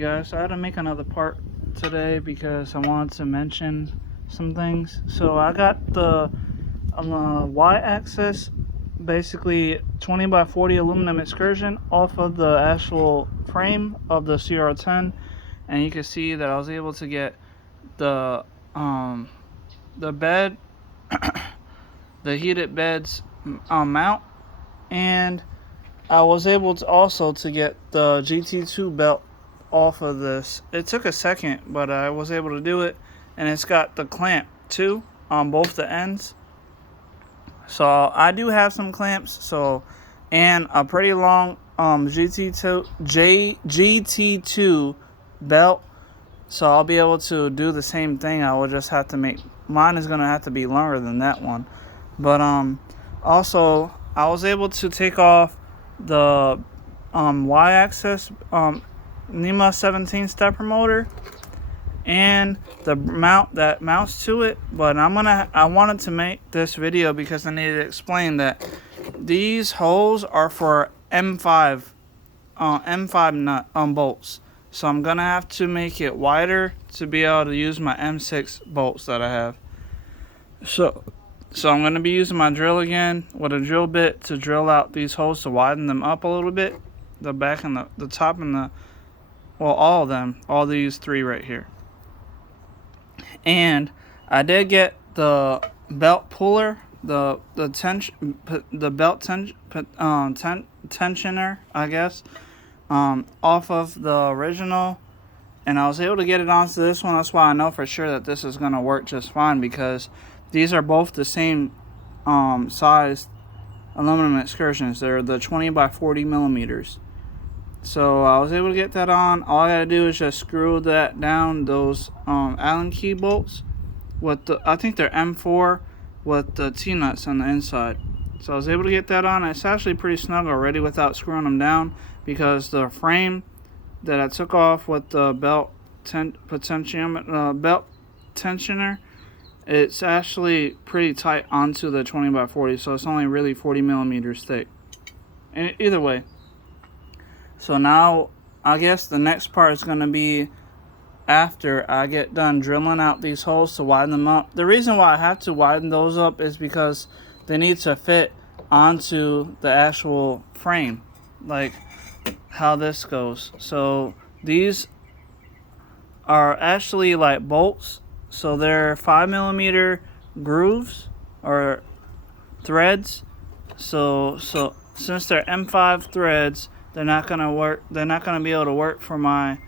guys, I had to make another part today because I wanted to mention some things. So I got the y-axis, basically 20 by 40 aluminum excursion off of the actual frame of the CR10, and you can see that I was able to get the bed, the heated beds mount, and I was able to also to get the GT2 belt off of this. It took a second, but I was able to do it, and it's got the clamp too on both the ends. So I do have some clamps, and a pretty long GT2 belt, so I'll be able to do the same thing. I will just have to make mine is gonna have to be longer than that one, but also I was able to take off the y-axis NEMA 17 stepper motor and the mount that mounts to it. But I wanted to make this video because I needed to explain that these holes are for M5 nut bolts. So I'm gonna have to make it wider to be able to use my M6 bolts that I have. So I'm going to be using my drill again with a drill bit to drill out these holes to widen them up a little bit. The back and the top and all of them. All these three right here. And I did get the belt puller, the belt tensioner, I guess, off of the original. And I was able to get it onto this one. That's why I know for sure that this is going to work just fine, because these are both the same size aluminum excursions. They're the 20 by 40 millimeters. So I was able to get that on. All I gotta do is just screw that down, those Allen key bolts with I think they're M4 with the T-nuts on the inside. So I was able to get that on. It's actually pretty snug already without screwing them down, because the frame that I took off with the belt tensioner, it's actually pretty tight onto the 20 by 40, so it's only really 40 millimeters thick. And either way, so now I guess the next part is going to be after I get done drilling out these holes to widen them up. The reason why I have to widen those up is because they need to fit onto the actual frame, like how this goes. So these are actually like bolts. So they're 5 millimeter grooves or threads. So since they're M5 threads, they're not gonna work. They're not gonna be able to work for my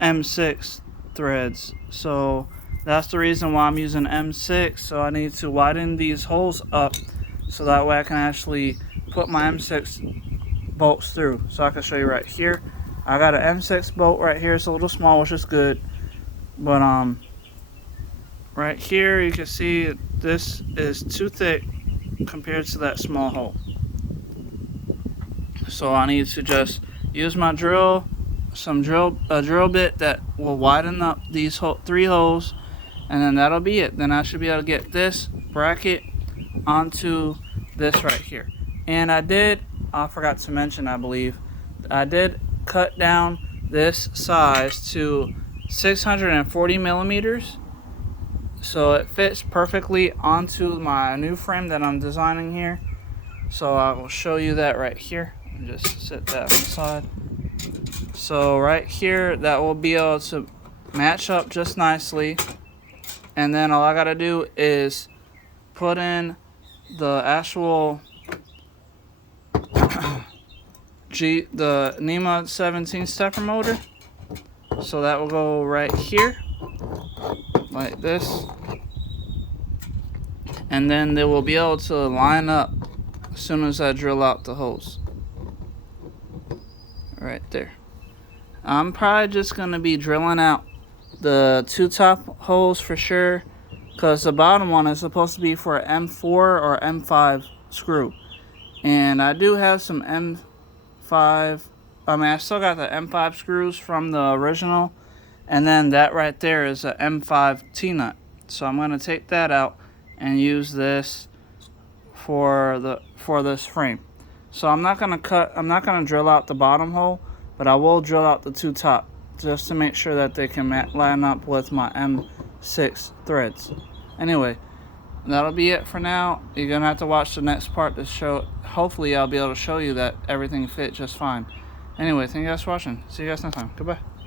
M6 threads. So that's the reason why I'm using M6. So I need to widen these holes up so that way I can actually put my M6 bolts through. So I can show you right here. I got an M6 bolt right here. It's a little small, which is good, but right here you can see this is too thick compared to that small hole. So I need to just use my drill, a drill bit that will widen up these three holes, and then that'll be it. Then I should be able to get this bracket onto this right here. And I forgot to mention, I believe, I did cut down this size to 640 millimeters. So it fits perfectly onto my new frame that I'm designing here. So I will show you that right here. Just set that on the side. So right here, that will be able to match up just nicely. And then all I gotta do is put in the actual the NEMA 17 stepper motor. So that will go right here, like this, and then they will be able to line up as soon as I drill out the holes. Right there. I'm probably just going to be drilling out the two top holes for sure, because the bottom one is supposed to be for an M4 or M5 screw. And I do have some I still got the M5 screws from the original, and then that right there is a M5 T-nut. So I'm going to take that out and use this for this frame. So I'm not going to drill out the bottom hole, but I will drill out the two top just to make sure that they can line up with my M6 threads. Anyway, that'll be it for now. You're gonna have to watch the next part to show. Hopefully I'll be able to show you that everything fit just fine. Anyway, thank you guys for watching. See you guys next time. Goodbye.